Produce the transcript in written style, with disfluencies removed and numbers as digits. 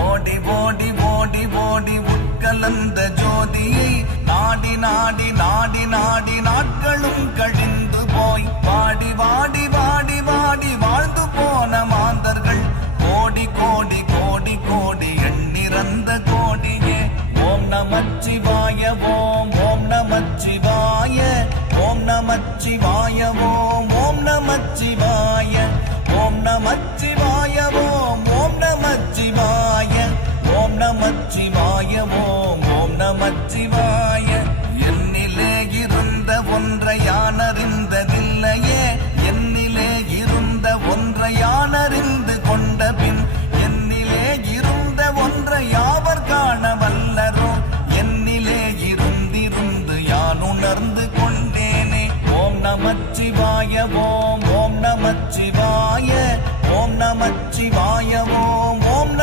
ஓடி ஓடி ஓடி ஓடி உட்கலந்த ஜோதியை நாடி நாடி நாடி நாடி நாட்களும் கழிந்து போய் வாடி வாடி வாடி வாடி வாழ்ந்து போன மாந்தர்கள் கோடி கோடி கோடி கோடி எண்ணிறந்த கோடியே. ஓம் நமச்சிவாய ஓம் ஓம் நமச்சிவாய ஓம் நமச்சிவாய ஓம் ஓம் நமச்சிவாய ஓம் நமச்சிவாய ஓம் ஓம் நமச்சிவாய ஓம் நமச்சிவாய